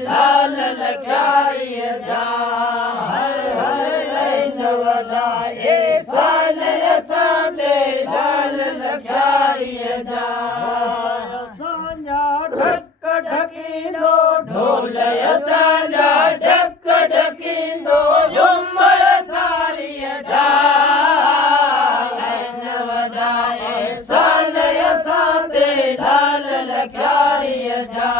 लाल लखारी जा नवराए साल साले लाल लखारी जा ढक ढकींदो ढोल साजा ढक ढकींदो झुमर सारी जा नवराए साल साले लाल लखारी जा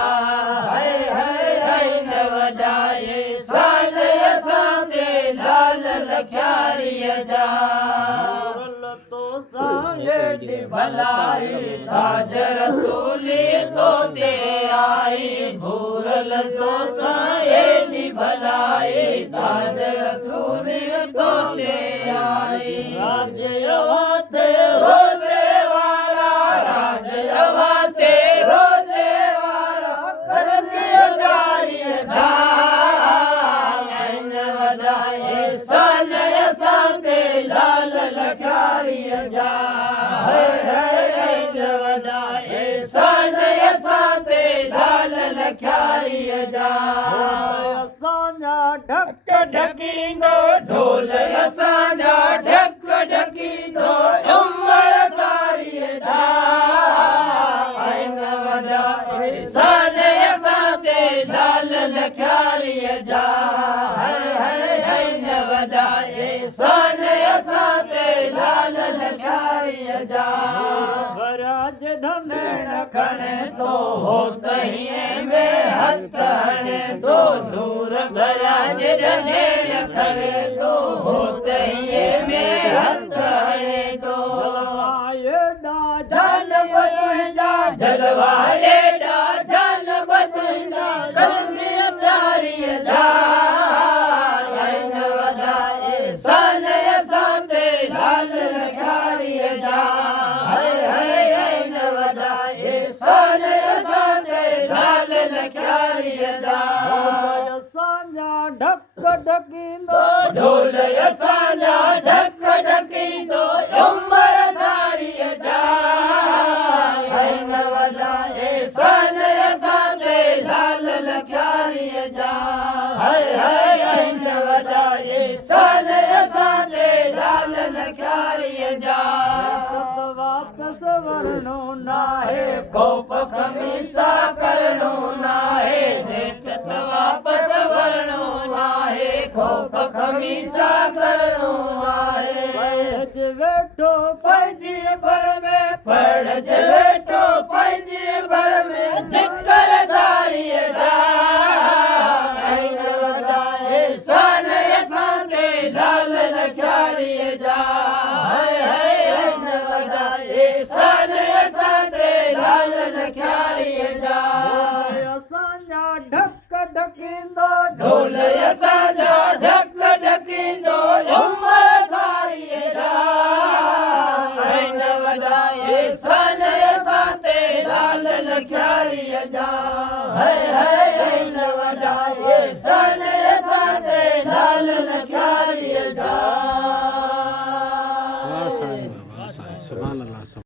भलाई ताज रसूली तो ते आई भूरल तो साहेली भलाई ताज रसूली तो ते आई राजयवाते रोजे वाला राजयवाते रोजे वाला करके प्यारी धान वदाए सालय साते लाल लखारी जा ढक ढकींदो ढोल असांजा ढक ढकींदो झुमर सारी साल असांते लाल लखारी जा वॾाए साल असांते लाल लखारी जा राज धन खणे तो हो तहीं में हथ हणे तो नूर भराज रहे खड़े तो होते ही में हथ हणे तो जल बदुंदा जलवाए डा जल बदुंदा कलमी प्यारी जा साल साते लाल लखारी जा साल साते लाल लखारी जा ढक ढकींदो ढोल असांजा ढक ढकींदो झुमर सारी जा वॾाए साल असांते लाल लखारी जा वॾाए साल असांते लाल लखारी जा वापस वरणो नाहे कोप खमीसा करणो नाहे नेठ वापस वरणो नाहे कोप खमीसा करणो नाहे पढ़ज वेठो पंहिंजी भर में पढ़ज वेठो पंहिंजी भर में सिकर सारी वॾाए साल असांते लाल लखारी जा साल असांते लाल लखारी जा असांजा ढक ढकींदो ढोल असांजा ढक ढकींदो झुमर सारी जा वॾाए साल असांते लाल लखारी जा वॾाए साल